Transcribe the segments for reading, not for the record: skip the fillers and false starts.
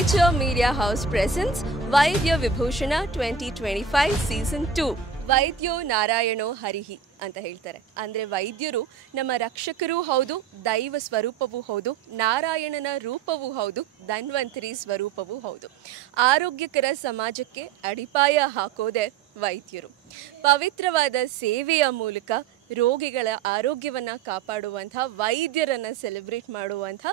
Signature Media House presents Vaidya Vibhushana 2025 Season 2. ವೈದ್ಯೋ ನಾರಾಯಣೋ ಹರಿಹಿ ಅಂತ ಹೇಳ್ತಾರೆ. ಅಂದರೆ ವೈದ್ಯರು ನಮ್ಮ ರಕ್ಷಕರೂ ಹೌದು, ದೈವ ಸ್ವರೂಪವೂ ಹೌದು, ನಾರಾಯಣನ ರೂಪವೂ ಹೌದು, ಧನ್ವಂತರಿ ಸ್ವರೂಪವೂ ಹೌದು. ಆರೋಗ್ಯಕರ ಸಮಾಜಕ್ಕೆ ಅಡಿಪಾಯ ಹಾಕೋದೇ ವೈದ್ಯರು. ಪವಿತ್ರವಾದ ಸೇವೆಯ ಮೂಲಕ ರೋಗಿಗಳ ಆರೋಗ್ಯವನ್ನು ಕಾಪಾಡುವಂಥ ವೈದ್ಯರನ್ನು ಸೆಲೆಬ್ರೇಟ್ ಮಾಡುವಂಥ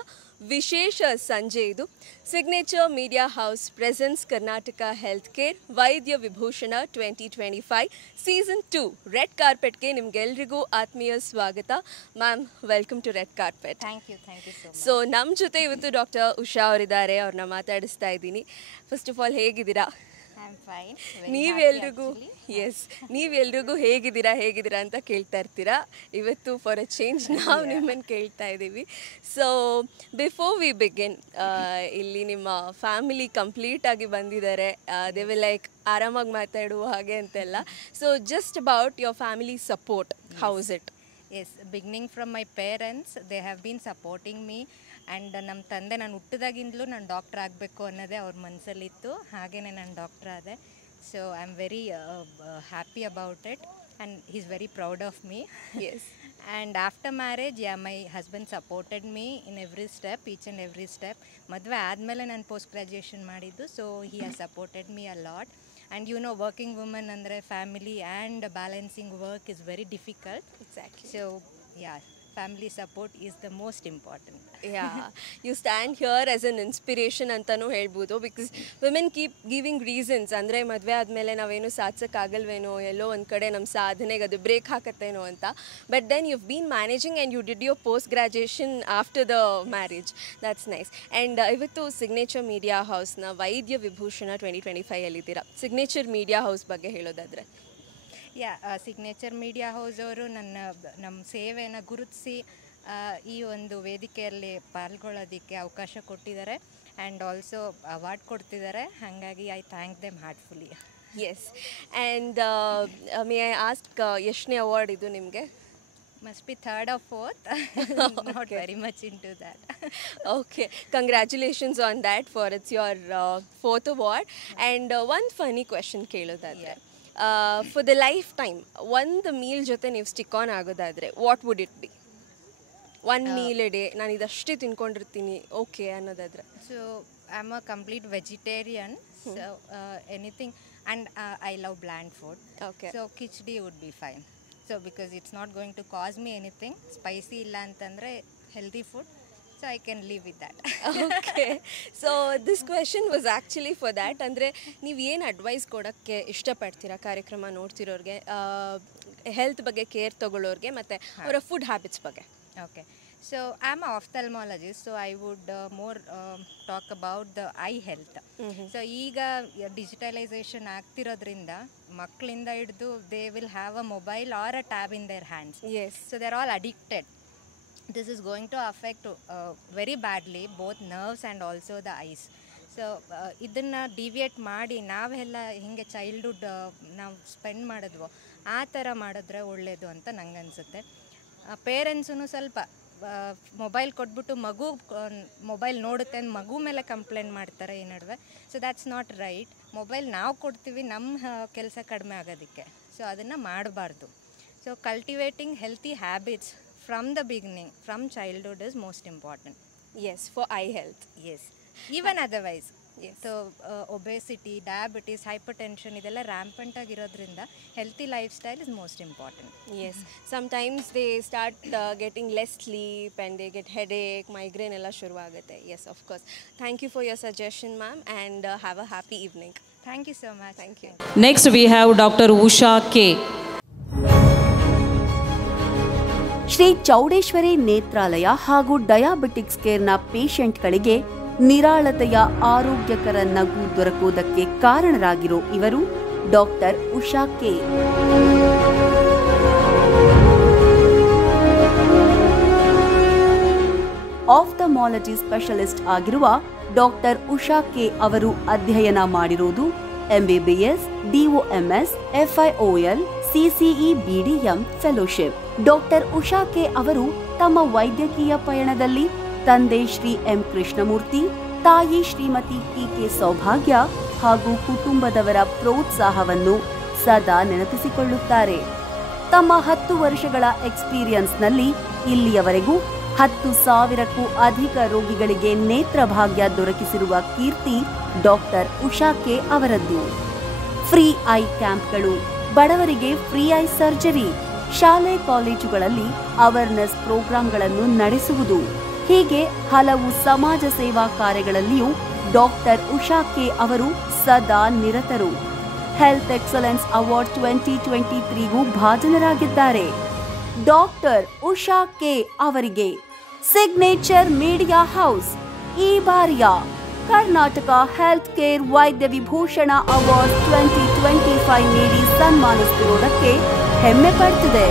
ವಿಶೇಷ ಸಂಜೆ ಇದು. Signature media house presence Karnataka health care ವೈದ್ಯ ವಿಭೂಷಣ 2025 ಸೀಸನ್ 2 ರೆಡ್ ಕಾರ್ಪೆಟ್ಗೆ ನಿಮ್ಗೆಲ್ರಿಗೂ ಆತ್ಮೀಯ ಸ್ವಾಗತ. Ma'am, welcome to red carpet. Thank you so much. So ನಮ್ಮ ಜೊತೆ ಇವತ್ತು ಡಾಕ್ಟರ್ ಉಷಾ ಅವರಿದ್ದಾರೆ. ಅವ್ರನ್ನ ಮಾತಾಡಿಸ್ತಾ ಇದ್ದೀನಿ. ಫಸ್ಟ್ ಆಫ್ ಆಲ್, ಹೇಗಿದ್ದೀರಾ? ನೀವೆಲ್ರಿಗೂ ಹೇಗಿದ್ದೀರಾ ಅಂತ ಕೇಳ್ತಾ ಇರ್ತೀರಾ. ಇವತ್ತು ಫಾರ್ ಅ ಚೇಂಜ್ ನಾವು ನಿಮ್ಮನ್ನು ಕೇಳ್ತಾ ಇದ್ದೀವಿ. ಸೊ ಬಿಫೋರ್ ವಿ ಬಿಗಿನ್, ಇಲ್ಲಿ ನಿಮ್ಮ ಫ್ಯಾಮಿಲಿ ಕಂಪ್ಲೀಟ್ ಆಗಿ ಬಂದಿದ್ದಾರೆ. ದೇ ವಿಲ್ ಲೈಕ್ ಆರಾಮಾಗಿ ಮಾತಾಡುವ ಹಾಗೆ ಅಂತೆಲ್ಲ. So just about your family support, how is it? Yes, beginning from my parents, they have been supporting me. And ನಮ್ಮ ತಂದೆ ನಾನು ಹುಟ್ಟಿದಾಗಿಂದಲೂ ನಾನು ಡಾಕ್ಟರ್ ಆಗಬೇಕು ಅನ್ನೋದೇ ಅವ್ರ ಮನಸ್ಸಲ್ಲಿತ್ತು. ಹಾಗೆಯೇ ನಾನು ಡಾಕ್ಟರ್ ಆದೆ. So I am very happy about it and he is very proud of me. Yes. And after marriage, my husband supported me in every step, each and every step. ಮದುವೆ ಆದಮೇಲೆ ನಾನು post graduation ಮಾಡಿದ್ದು. So he has supported me a lot. And you know, working woman ಅಂದರೆ family and balancing work is very difficult. Exactly. So family support is the most important. You stand here as an inspiration ಅಂತನೂ ಹೇಳ್ಬೋದು. Because women keep giving reasons. ಅಂದರೆ ಮದುವೆ ಆದಮೇಲೆ ನಾವೇನು ಸಾಧಿಸೋಕ್ಕಾಗಲ್ವೇನೋ, ಎಲ್ಲೋ ಒಂದು ಕಡೆ ನಮ್ಮ ಸಾಧನೆಗೆ ಅದು ಬ್ರೇಕ್ ಹಾಕತ್ತೇನೋ ಅಂತ. But then you been managing and you did your post graduation after the marriage. That's nice. And ಇವತ್ತು ಸಿಗ್ನೇಚರ್ ಮೀಡಿಯಾ ಹೌಸ್ನ Vaidya Vibhushan 2025 signature media house ಬಗ್ಗೆ ಹೇಳೋದಾದರೆ? ಸಿಗ್ನೇಚರ್ ಮೀಡಿಯಾ ಹೌಸ್ ಅವರು ನಮ್ಮ ಸೇವೆಯನ್ನು ಗುರುತಿಸಿ ಈ ಒಂದು ವೇದಿಕೆಯಲ್ಲಿ ಪಾಲ್ಗೊಳ್ಳೋದಕ್ಕೆ ಅವಕಾಶ ಕೊಟ್ಟಿದ್ದಾರೆ. ಆ್ಯಂಡ್ ಆಲ್ಸೋ ಅವಾರ್ಡ್ ಕೊಡ್ತಿದ್ದಾರೆ. ಹಾಗಾಗಿ I thank them heartfully. Yes. And may I ask, ಎಷ್ಟನೇ ಅವಾರ್ಡ್ ಇದು ನಿಮಗೆ? Must be third or fourth. Not very much into that. Okay, congratulations on that, for it's your fourth award. And one funny question ಕೇಳೋದಾದ್ರೆ, for the lifetime ಒಂದು meal ಜೊತೆ ನೀವು stick on ಆಗೋದಾದ್ರೆ what would it be? one meal a day ನಾನು ಇದಷ್ಟೇ ತಿನ್ಕೊಂಡಿರ್ತೀನಿ okay ಅನ್ನೋದಾದ್ರೆ? So I'm a complete vegetarian. So anything, and I love bland food. Okay. So khichdi would be fine. So because it's not going to cause me anything, spicy illa antandre healthy food, so I can live with that. Okay, so this question was actually for that. ಅಂದರೆ ನೀವು ಏನು advice ಕೊಡೋಕ್ಕೆ ಇಷ್ಟಪಡ್ತೀರಾ ಕಾರ್ಯಕ್ರಮ ನೋಡ್ತಿರೋರಿಗೆ, health ಬಗ್ಗೆ care ತಗೊಳ್ಳೋರಿಗೆ ಮತ್ತು ಅವರ food habits ಬಗ್ಗೆ? Okay, so I'm an ophthalmologist, so I would more talk about the eye health. So ಈಗ ಡಿಜಿಟಲೈಸೇಷನ್ ಆಗ್ತಿರೋದ್ರಿಂದ ಮಕ್ಕಳಿಂದ ಹಿಡಿದು they will have a mobile or a tab in their hands. Yes. So they're all addicted. This is going to affect very badly both nerves and also the eyes. So ಇದನ್ನು deviate ಮಾಡಿ ನಾವೆಲ್ಲ ಹಿಂಗೆ childhood ನಾವು spend ಮಾಡಿದ್ವೋ ಆ ಥರ ಮಾಡಿದ್ರೆ ಒಳ್ಳೆಯದು ಅಂತ ನಂಗೆ ಅನಿಸುತ್ತೆ. ಪೇರೆಂಟ್ಸೂ ಸ್ವಲ್ಪ ಮೊಬೈಲ್ ಕೊಟ್ಬಿಟ್ಟು ಮಗು ಮೊಬೈಲ್ ನೋಡುತ್ತೆ ಅಂತ ಮಗು ಮೇಲೆ ಕಂಪ್ಲೇಂಟ್ ಮಾಡ್ತಾರೆ ಈ ನಡುವೆ. So that's not right. Mobile ನಾವು ಕೊಡ್ತೀವಿ ನಮ್ಮ ಕೆಲಸ ಕಡಿಮೆ ಆಗೋದಕ್ಕೆ. ಸೊ ಅದನ್ನು ಮಾಡಬಾರ್ದು. So cultivating healthy habits from the beginning, from childhood is most important. Yes, for eye health. Yes, even otherwise. Yes. So obesity, diabetes, hypertension ಇದೆಲ್ಲ rampant ಆಗಿರೋದ್ರಿಂದ healthy lifestyle is most important. Yes, sometimes they start getting less sleep and they get headache, migraine ಎಲ್ಲ ಶುರು ಆಗುತ್ತೆ. Yes, of course. Thank you for your suggestion, ma'am, and have a happy evening. Thank you so much. Thank you. Next we have Dr. Usha K. Shri Chowdeshwari ನೇತ್ರಾಲಯ ಹಾಗೂ diabetics ಕೇರ್ನ ಪೇಷಂಟ್ಗಳಿಗೆ ನಿರಾಳತೆಯ ಆರೋಗ್ಯಕರ ನಗು ದೊರಕುವುದಕ್ಕೆ ಕಾರಣರಾಗಿರೋ ಇವರು doctor Usha K. ಆಫ್ಥಮಾಲಜಿ specialist ಆಗಿರುವ doctor Usha K ಅವರು ಅಧ್ಯಯನ ಮಾಡಿರುವುದು MBBS, DOMS, FIOL, CCE BDM fellowship. Doctor Usha K ಅವರು ತಮ್ಮ ವೈದ್ಯಕೀಯ ಪಯಣದಲ್ಲಿ ತಂದೆ ಶ್ರೀ ಎಂ ಕೃಷ್ಣಮೂರ್ತಿ, ತಾಯಿ ಶ್ರೀಮತಿ ಟಿ.ಕೆ. ಸೌಭಾಗ್ಯ ಹಾಗೂ ಕುಟುಂಬದವರ ಪ್ರೋತ್ಸಾಹವನ್ನು ಸದಾ ನೆನಪಿಸಿಕೊಳ್ಳುತ್ತಾರೆ. ತಮ್ಮ 10 ವರ್ಷಗಳ ಎಕ್ಸ್ಪೀರಿಯನ್ಸ್ನಲ್ಲಿ ಇಲ್ಲಿಯವರೆಗೂ 10,000ಕ್ಕೂ ಅಧಿಕ ರೋಗಿಗಳಿಗೆ ನೇತ್ರಭಾಗ್ಯ ದೊರಕಿಸಿರುವ ಕೀರ್ತಿ ಡಾಕ್ಟರ್ ಉಷಾ ಕೆ ಅವರದ್ದು. ಫ್ರೀ ಐ ಕ್ಯಾಂಪ್ಗಳು, ಬಡವರಿಗೆ ಫ್ರೀ ಐ ಸರ್ಜರಿ, ಶಾಲೆ ಕಾಲೇಜುಗಳಲ್ಲಿ ಅವೇರ್ನೆಸ್ ಪ್ರೋಗ್ರಾಂಗಳನ್ನು ನಡೆಸುವುದು, ಹೀಗೆ ಹಲವು ಸಮಾಜ ಸೇವಾ ಕಾರ್ಯಗಳಲ್ಲಿಯೂ ಡಾಕ್ಟರ್ ಉಷಾ ಕೆ ಅವರು ಸದಾ ನಿರತರು. ಹೆಲ್ತ್ ಎಕ್ಸಲೆನ್ಸ್ ಅವಾರ್ಡ್ 2023ಗೂ ಭಾಜನರಾಗಿದ್ದಾರೆ. ಡಾಕ್ಟರ್ ಉಷಾ ಕೆ ಅವರಿಗೆ ಸಿಗ್ನೇಚರ್ ಮೀಡಿಯಾ ಹೌಸ್ ಈ ಬಾರಿಯ ಕರ್ನಾಟಕ ಹೆಲ್ತ್ ಕೇರ್ ವೈದ್ಯ ವಿಭೂಷಣ ಅವಾರ್ಡ್ 2025 ನೀಡಿ ಸನ್ಮಾನಿಸುತ್ತಿರುವುದಕ್ಕೆ ಹೆಮ್ಮೆ ಪಡುತ್ತಿದೆ.